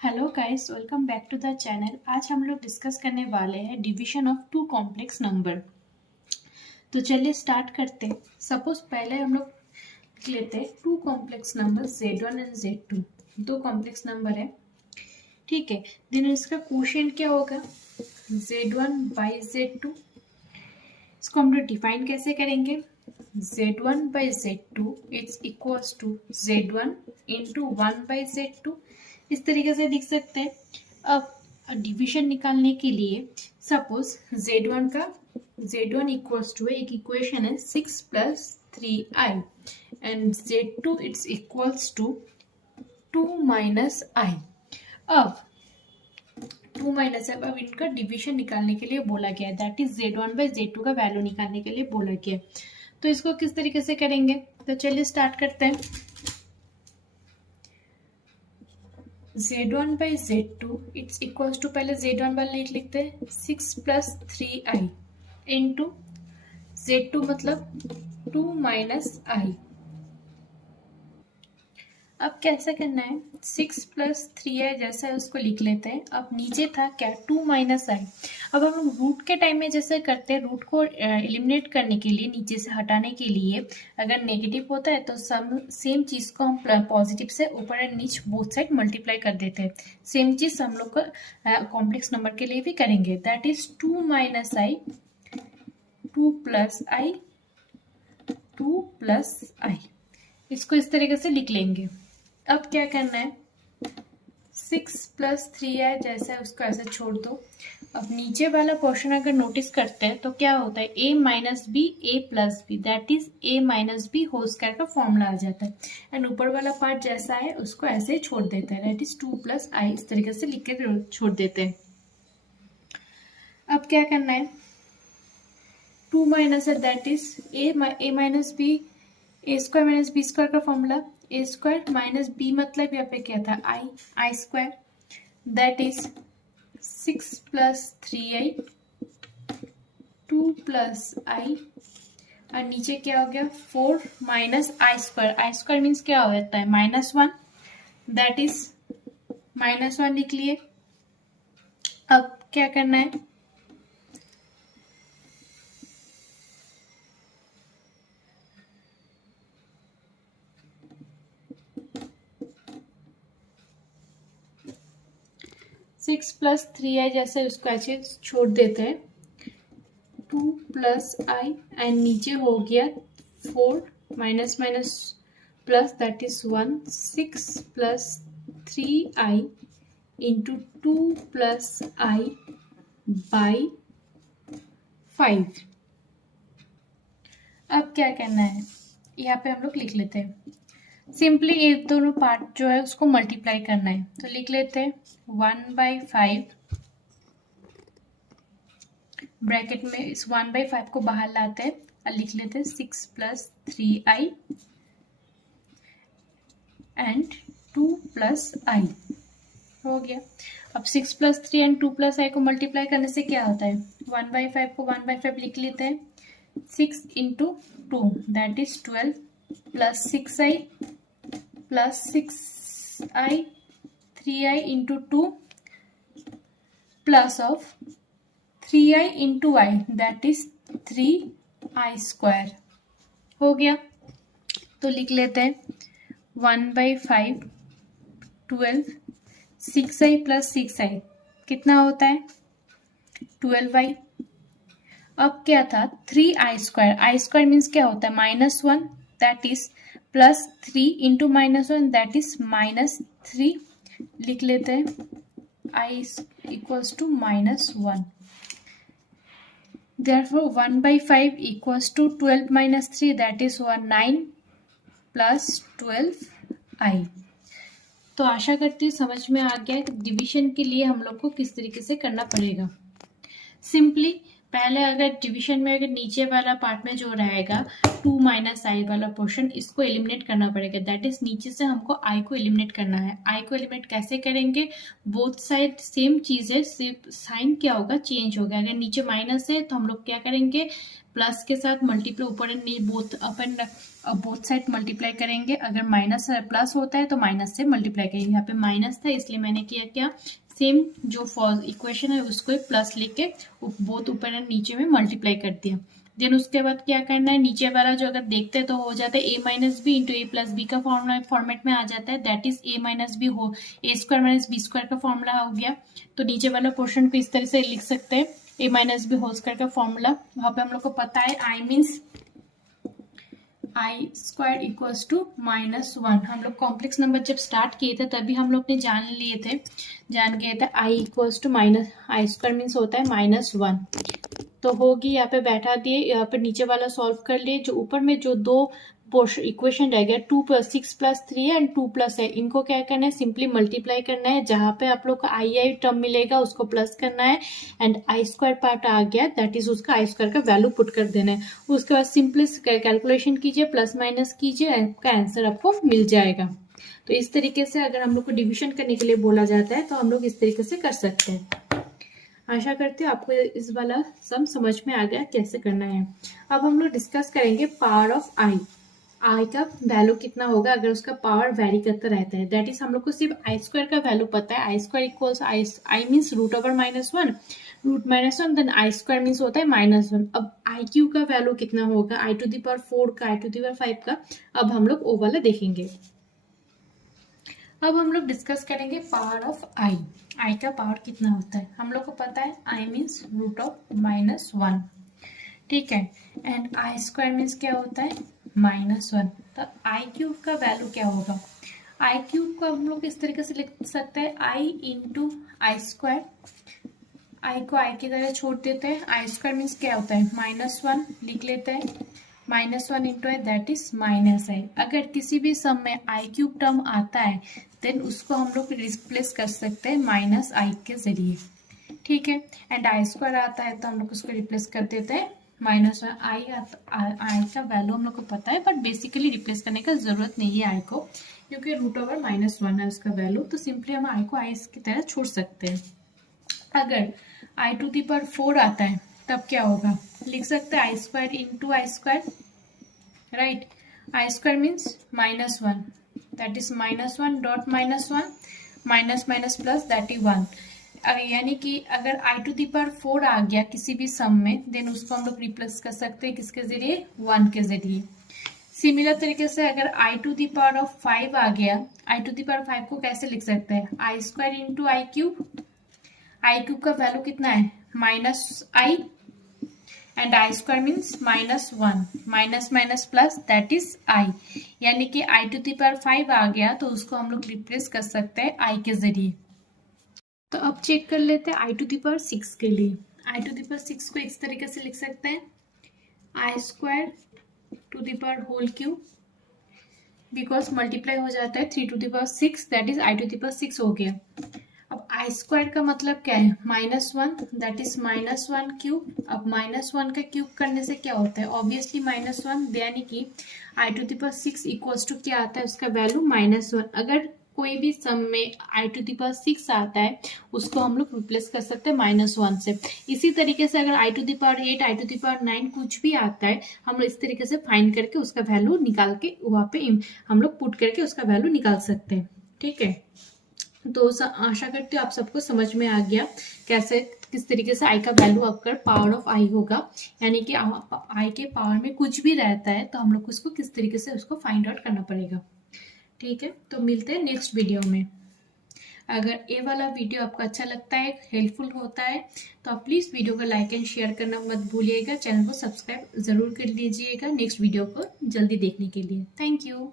Hello guys, welcome back to the channel. आज हम लोग डिस्कस करने वाले हैं division of two complex number. तो चलिए स्टार्ट करते हैं। सपोज पहले हम लोग लिख लेते हैं to complex number Z1 and Z2। दो कॉम्प्लेक्स नंबर है, ठीक है। देन इसका क्वोशिएंट क्या होगा? Z1 by Z2। इसको हम लोग डिफाइन कैसे करेंगे? Z1 by Z2 it's equals to Z1 into 1 by Z2। इस तरीके से लिख सकते हैं। अब डिवीजन निकालने के लिए सपोज Z1 इक्वल्स टू एक इक्वेशन है 6 plus 3i and Z2 it's equals to 2 minus i। अब 2 माइनस है, अब इनका डिवीजन निकालने के लिए बोला गया है, that is Z1 by Z2 का वैल्यू निकालने के लिए बोला गया है। तो इसको किस तरीके से करेंगे? तो चलिए स्टार्ट करते हैं। Z1 by Z2 it's equals to, पहले Z1 वाले लिखते हैं 6 प्लस 3i इंटू Z2 मतलब 2 माइनस i। अब कैसे करना है? 6 प्लस 3i जैसा है उसको लिख लेते हैं। अब नीचे था क्या? 2 माइनस आई। अब हम रूट के टाइम में जैसे करते हैं, रूट को एलिमिनेट करने के लिए, नीचे से हटाने के लिए, अगर नेगेटिव होता है तो सेम चीज़ को हम पॉजिटिव से ऊपर एंड नीचे बोथ साइड मल्टीप्लाई कर देते हैं। सेम चीज़ हम लोग का कॉम्प्लेक्स नंबर के लिए भी करेंगे, that is 2 minus I, 2 plus I, 2 plus I. इसको इस तरीके से लिख लेंगे। अब क्या करना है? 6 प्लस 3i जैसा है उसको ऐसे छोड़ दो। अब नीचे वाला पोर्शन अगर नोटिस करते हैं तो क्या होता है? a minus B A plus B, that is a minus B whole square का फॉर्मूला आ जाता है। एंड ऊपर वाला पार्ट जैसा है उसको ऐसे ही छोड़ देते हैं, दैट इज 2 प्लस आई। इस तरीके से लिख के छोड़ देते हैं। अब क्या करना है? 2 माइनस है, that is a minus B, A square minus B square का formula, A square minus B मतलब यहाँ पे क्या था? I square, that is 6 plus 3i, 2 plus i, और नीचे क्या हो गया? 4 minus i square. I square means क्या होता है? -1, दैट इज -1 लिख लिए। अब क्या करना है? सिक्स प्लस 3i जैसे उसको ऐसे छोड़ देते हैं, 2 प्लस आई, एंड नीचे हो गया 4 minus minus plus, that is 1, 6 plus 3i into 2 plus I by 5। अब क्या करना है? यहाँ पे हम लोग लिख लेते हैं। सिंपली ये दोनों पार्ट जो है उसको मल्टीप्लाई करना है, तो लिख लेते हैं 1/5 ब्रैकेट में, इस 1/5 को बाहर लाते हैं और लिख लेते हैं 6 प्लस 3i एंड 2 प्लस आई। हो गया। अब 6 प्लस 3 एंड 2 प्लस आई को मल्टीप्लाई करने से क्या होता है? 1/5 को 1/5 लिख लेते हैं, 6 into 2 that is 12 plus 6i plus 6i, 3i into 2 plus of 3i into I, that is 3i square. हो गया। तो लिख लेते हैं 1/5 12, 6i प्लस 6i कितना होता है? 12i। अब क्या था? 3i square, i square means क्या होता है? -1, that is plus 3 into -1 that is -3। लिख लेते हैं i equals to -1। Therefore 1/5 equals to 12 minus 3, that is 9 plus 12i। तो आशा करती हूँ समझ में आ गया कि डिवीजन के लिए हम लोग को किस तरीके से करना पड़ेगा। सिंपली पहले अगर डिवीजन में अगर नीचे वाला पार्ट में जो रहेगा 2 माइनस आई वाला पोर्शन, इसको एलिमिनेट करना पड़ेगा। दैट इज नीचे से हमको आई को एलिमिनेट करना है। आई को एलिमिनेट कैसे करेंगे? बोथ साइड सेम चीज है, सिर्फ साइन क्या होगा, चेंज होगा। अगर नीचे माइनस है तो हम लोग क्या करेंगे, प्लस के साथ मल्टीप्लाई ऊपर एंड बोथ साइड मल्टीप्लाई करेंगे। अगर माइनस प्लस होता है तो माइनस से मल्टीप्लाई करेंगे। यहाँ पे माइनस था इसलिए मैंने किया क्या, सेम जो इक्वेशन है उसको एक प्लस लेके बोथ ऊपर एंड नीचे में मल्टीप्लाई कर दिया। देन उसके बाद क्या करना है, नीचे वाला जो अगर देखते हैं तो हो जाता है A minus B into A plus B का फॉर्मेट में आ जाता है। That is A minus B हो A square minus B square का फॉर्मूला हो गया। तो नीचे वाला पोर्शन को इस तरह से लिख सकते हैं, A minus B whole square का फॉर्मूला। वहां पे हम लोग को पता है I means I square equals to -1। हम लोग कॉम्प्लेक्स नंबर जब स्टार्ट किए थे तभी हम लोग ने जान गए थे i equals to minus i square means होता है -1। तो होगी, यहाँ पे बैठा दिए, यहाँ पे नीचे वाला सॉल्व कर लिए। जो ऊपर में जो दो इक्वेशन रह गया 6 + 3 है एंड 2 है, इनको क्या करना है, सिंपली मल्टीप्लाई करना है। जहां पे आप लोग को आई टर्म मिलेगा उसको प्लस करना है एंड आई स्क्वायर पार्ट आ गया, दैट इज उसका आई स्क्वायर का वैल्यू पुट कर देना है। उसके बाद सिंपली कैलकुलेशन कीजिए, प्लस माइनस कीजिए, आपका आंसर आपको मिल जाएगा। तो इस तरीके से अगर हम लोग को डिविजन करने के लिए बोला जाता है तो हम लोग इस तरीके से कर सकते हैं। आशा करते हैं आपको इस वाला सम समझ में आ गया कैसे करना है। अब हम लोग डिस्कस करेंगे पावर ऑफ आई। आई का वैल्यू कितना होगा अगर उसका पावर वेरी करता रहता है। दैट इज हम लोग को सिर्फ आई स्क्वायर का वैल्यू पता है। I square equals i means √(-1), √-1 then i square means होता है -1। अब आई क्यू का वैल्यू कितना होगा, i⁴ का, i⁵ का। अब हम लोग वो वाला देखेंगे। अब हम लोग डिस्कस करेंगे पावर ऑफ आई। आई का पावर कितना होता है, हम लोग को पता है आई मीन्स √(-1), ठीक है, एंड आई स्क्वायर मीन्स क्या होता है -1। तो आई क्यूब का वैल्यू क्या होगा, आई क्यूब को हम लोग इस तरीके से लिख सकते हैं, आई इंटू आई स्क्वायर। आई को आई की तरह छोड़ देते हैं, आई स्क्वायर मीन्स क्या होता है -1 लिख लेते हैं, -1 इंटू आई दैट इज -आई। अगर किसी भी सम में आई क्यूब टर्म आता है देन उसको हम लोग रिप्लेस कर सकते हैं -आई के जरिए, ठीक है। एंड आई स्क्वायर आता है तो हम लोग उसको रिप्लेस कर देते हैं -1। आई का वैल्यू हम लोग को पता है बट बेसिकली रिप्लेस करने का जरूरत नहीं है आई को, क्योंकि √(-1) है उसका वैल्यू। तो सिंपली हम आई को आई की तरह छोड़ सकते हैं। अगर i⁴ आता है तब क्या होगा, लिख सकते हैं i square into i square, right. I square means -1 that is -1 dot -1 minus plus that is 1। यानी कि अगर i⁴ आ गया किसी भी सम में देन उसको हम लोग रिप्लेस कर सकते हैं किसके जरिए, 1 के जरिए। सिमिलर तरीके से अगर i⁵ आ गया, i⁵ को कैसे लिख सकते हैं, i square into I cube. I cube का वैल्यू कितना है -i and I square means -1 minus plus that is I. यानी कि i⁵ आ गया तो उसको हम लोग रिप्लेस कर सकते हैं आई के जरिए। तो अब चेक कर लेते हैं i⁶ के लिए। i⁶ को इस तरीके से लिख सकते हैं, i square to the power whole cube, because multiply हो जाता है 3⁶ दैट इज i⁶ हो गया। अब आई स्क्वायर का मतलब क्या है, -1 दैट इज -1 क्यूब। अब -1 का क्यूब करने से क्या होता है, ऑब्वियसली -1, यानी कि i⁶ इक्वल्स टू क्या आता है, उसका वैल्यू -1। अगर कोई भी सम में i⁶ आता है उसको हम लोग रिप्लेस कर सकते हैं -1 से। इसी तरीके से अगर i⁸ 8 i⁹ कुछ भी आता है हम लोग इस तरीके से फाइंड करके उसका वैल्यू निकाल के वहाँ पे हम लोग पुट करके उसका वैल्यू निकाल सकते हैं, ठीक है। तो आशा करती हूँ आप सबको समझ में आ गया कैसे किस तरीके से आई का वैल्यू अगर पावर ऑफ आई होगा, यानी कि आई के पावर में कुछ भी रहता है तो हम लोग उसको किस तरीके से उसको फाइंड आउट करना पड़ेगा, ठीक है। तो मिलते हैं नेक्स्ट वीडियो में। अगर ये वाला वीडियो आपको अच्छा लगता है, हेल्पफुल होता है, तो आप प्लीज़ वीडियो को लाइक एंड शेयर करना मत भूलिएगा। चैनल को सब्सक्राइब जरूर कर लीजिएगा नेक्स्ट वीडियो को जल्दी देखने के लिए। Thank you.